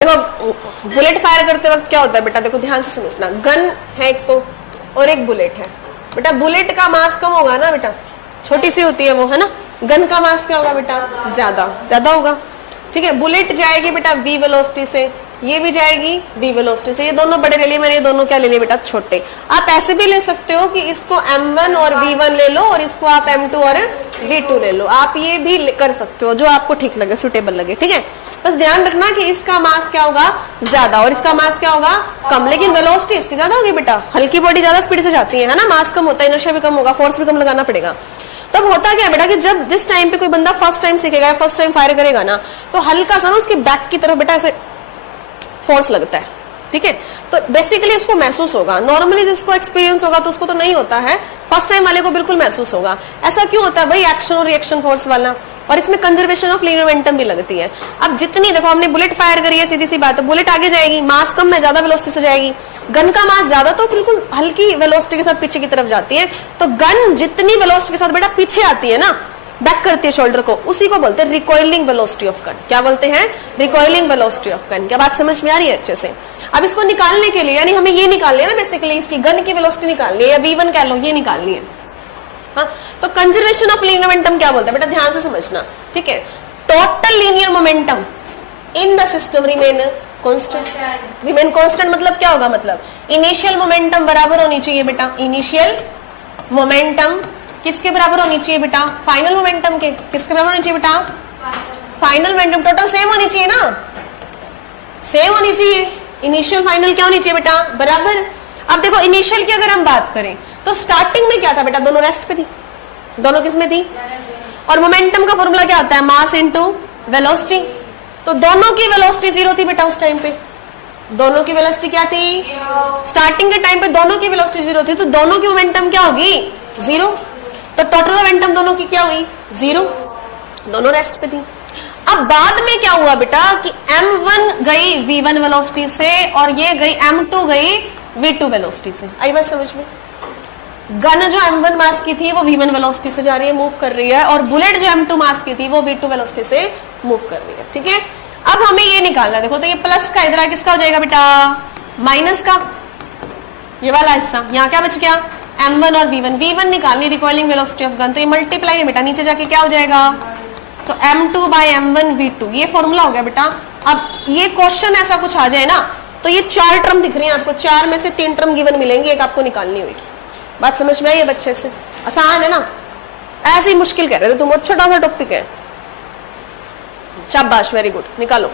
देखो bullet fire करते वक्त क्या होता है बेटा, देखो ध्यान से समझना, गन है एक तो और एक बुलेट है बेटा। बुलेट का मास कम होगा ना बेटा, छोटी सी होती है वो, है ना। गन का मास क्या होगा बेटा, ज्यादा ज्यादा होगा, ठीक है। बुलेट जाएगी बेटा v वेलोसिटी से, ये भी जाएगी v वेलोसिटी से। ये दोनों बड़े ले लिए मैंने, ये दोनों क्या ले लिए बेटा, छोटे। आप ऐसे भी ले सकते हो कि इसको m1 और v1 ले लो और इसको आप m2 और v2 ले लो, आप ये भी कर सकते हो, जो आपको ठीक लगे, सुटेबल लगे, ठीक है। बस ध्यान रखना कि इसका मास क्या होगा, ज्यादा, और इसका मास क्या होगा, कम। लेकिन वेलोसिटी इसकी ज्यादा होगी बेटा, हल्की बॉडी ज्यादा स्पीड से जाती है ना, मास कम होता है, इनर्शिया भी कम होगा, फोर्स भी कम लगाना पड़ेगा। तब होता क्या बेटा कि जब जिस टाइम पे कोई बंदा फर्स्ट टाइम सीखेगा, फर्स्ट टाइम फायर करेगा ना, तो हल्का सा ना उसके बैक की तरफ बेटा ऐसे फोर्स लगता है, ठीक है। तो बेसिकली उसको महसूस होगा, नॉर्मली जिसको एक्सपीरियंस होगा तो उसको तो नहीं होता है, फर्स्ट टाइम वाले को बिल्कुल महसूस होगा। ऐसा क्यों होता है भाई, एक्शन और रिएक्शन फोर्स वाला, और इसमें कंजर्वेशन ऑफ लीनियर मोमेंटम भी लगती है। अब जितनी, देखो हमने बुलेट फायर करी है, सीधी सी बात है, बुलेट आगे जाएगी, मास कम है, ज्यादा वेलोसिटी से जाएगी। गन का मास ज्यादा तो बिल्कुल हल्की वेलोसिटी के साथ पीछे की तरफ जाती है। तो गन जितनी वेलोसिटी के साथ बेटा पीछे आती है ना, बैक करती है शोल्डर को, उसी को बोलते हैं रिकॉइलिंग वेलोसिटी ऑफ गन। क्या बोलते हैं, रिकॉइलिंग वेलोसिटी ऑफ गन। क्या बात समझ में आ रही है अच्छे से। अब इसको निकालने के लिए, यानी हमें ये निकालनी है ना, बेसिकली इसकी गन की वेलोसिटी निकालनी है, या v1 कह लो, ये निकालनी है। हाँ, तो कंजर्वेशन ऑफ लीनियर मोमेंटम क्या बोलते हैं बेटा, ध्यान से समझना, ठीक है। Total linear momentum in the system remain constant. Remain constant मतलब क्या होगा, मतलब इनिशियल मोमेंटम बराबर होनी चाहिए बेटा, इनिशियल मोमेंटम किसके बराबर होनी चाहिए बेटा, फाइनल मोमेंटम के। किसके बराबर होनी चाहिए बेटा, फाइनल मोमेंटम। टोटल सेम होनी चाहिए ना, सेम होनी चाहिए। इनिशियल फाइनल क्या होनी चाहिए बेटा, बराबर। अब देखो इनिशियल की अगर हम बात करें तो स्टार्टिंग में क्या था बेटा, दोनों रेस्ट पे थी, दोनों किस में थी। और मोमेंटम का फॉर्मूला क्या होता है, मास इनटू वेलोसिटी। तो दोनों की वेलोसिटी जीरो थी बेटा उस टाइम पे, दोनों की वेलोसिटी क्या थी, स्टार्टिंग के टाइम पे दोनों की वेलोसिटी जीरो थी, तो दोनों की मोमेंटम क्या होगी, जीरो। तो टोटल मोमेंटम दोनों की क्या हुई, जीरो, दोनों रेस्ट पे थी। अब बाद में क्या हुआ बेटा कि m1 गई v1 वेलोसिटी से और ये गई m2 गई v2 वेलोसिटी से। आई बात समझ में। गन जो m1 मास की थी वो v1 वेलोसिटी से जा रही है, मूव कर रही है, और बुलेट जो m2 मास की थी वो v2 वेलोसिटी से मूव कर रही है, ठीक है। अब हमें ये निकालना है, देखो तो ये प्लस का इधर किसका हो जाएगा बेटा, माइनस का, ये वाला हिस्सा। यहाँ क्या बच गया, m1 और v1 निकालनी, रिकॉइलिंग वेलोसिटी ऑफ गन, तो ये मल्टीप्लाई है बेटा, नीचे जाके क्या हो जाएगा, तो m2 बाई m1 v2, ये फॉर्मूला हो गया बेटा। अब ये क्वेश्चन ऐसा कुछ आ जाए ना, तो ये 4 टर्म दिख रही है आपको, 4 में से 3 टर्म गिवन मिलेंगी, एक आपको निकालनी होगी। बात समझ में आई है बच्चे से, आसान है ना। ऐसे ही मुश्किल कह रहे थे तुम, और छोटा सा टॉपिक है। शाबाश, वेरी गुड, निकालो।